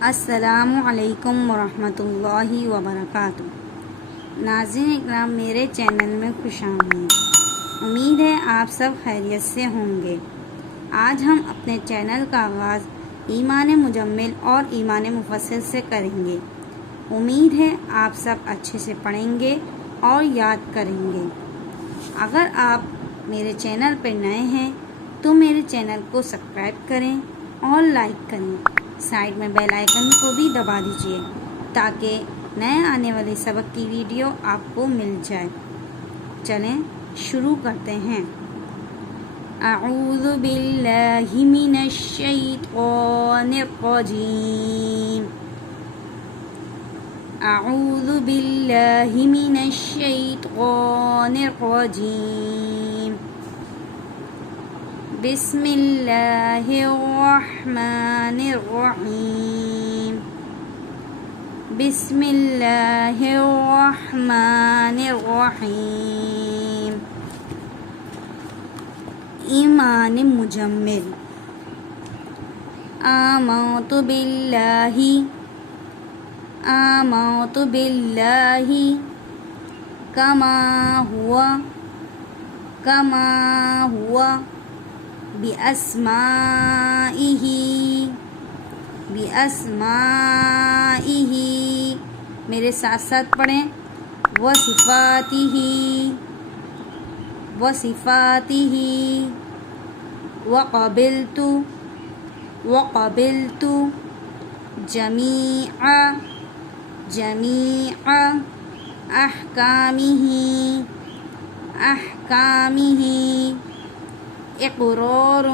السلام علیکم ورحمۃ اللہ وبرکاتہ۔ ناظرین اکرام، میرے چینل میں خوش آمدید۔ امید ہے آپ سب خیریت سے ہوں گے۔ آج ہم اپنے چینل کا آغاز ایمان مجمل اور ایمان مفصل سے کریں گے۔ امید ہے آپ سب اچھے سے پڑھیں گے اور یاد کریں گے۔ اگر آپ میرے چینل پر نئے ہیں تو میرے چینل کو سبسکرائب کریں اور لائک کریں۔ سائڈ میں بیل آئیکن کو بھی دبا دیجیے تاکہ نئے آنے والے سبق کی ویڈیو آپ کو مل جائے۔ چلیں شروع کرتے ہیں۔ اعوذ باللہ من الشیطان الرجیم۔ اعوذ باللہ من الشیطان الرجیم۔ بسم اللہ الرحمن الرحیم۔ بسم اللہ الرحمن الرحیم۔ ایمان مجمل۔ آمنت باللہ۔ آمنت باللہ کما ہوا بِأَسْمَائِهِ میرے ساتھ ساتھ پڑھیں۔ وصفاتہ وقبلت جمیع احکامہ اقرار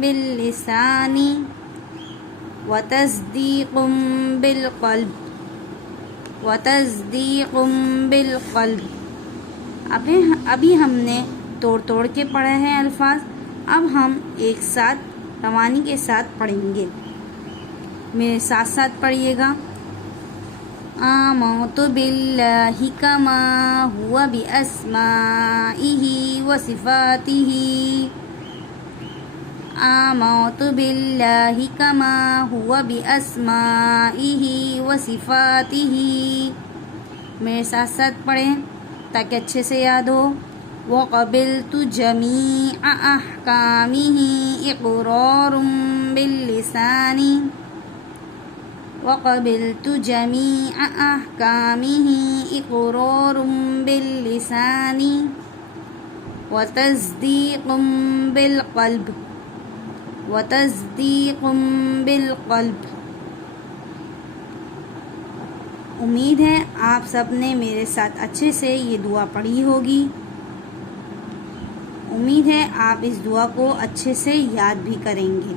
باللسان وتصدیق بالقلب۔ ابھی ہم نے توڑ کے پڑھے ہیں الفاظ، اب ہم ایک ساتھ روانی کے ساتھ پڑھیں گے۔ میرے ساتھ ساتھ پڑھیے گا۔ آمنت باللہ کما ہوا بِأَسْمَائِهِ وصفاتہ۔ آمنت باللہ کما ہوا بِأَسْمَائِهِ وصفاتہ۔ میرے ساتھ ساتھ پڑھیں تاکہ اچھے سے یاد ہو۔ وقبلت جمیع احکامہ اقرار باللسان۔ وقبلت جمیع احکامہ اقرار باللسان وتصدیق بالقلب۔ امید ہے آپ سب نے میرے ساتھ اچھے سے یہ دعا پڑھی ہوگی۔ امید ہے آپ اس دعا کو اچھے سے یاد بھی کریں گے۔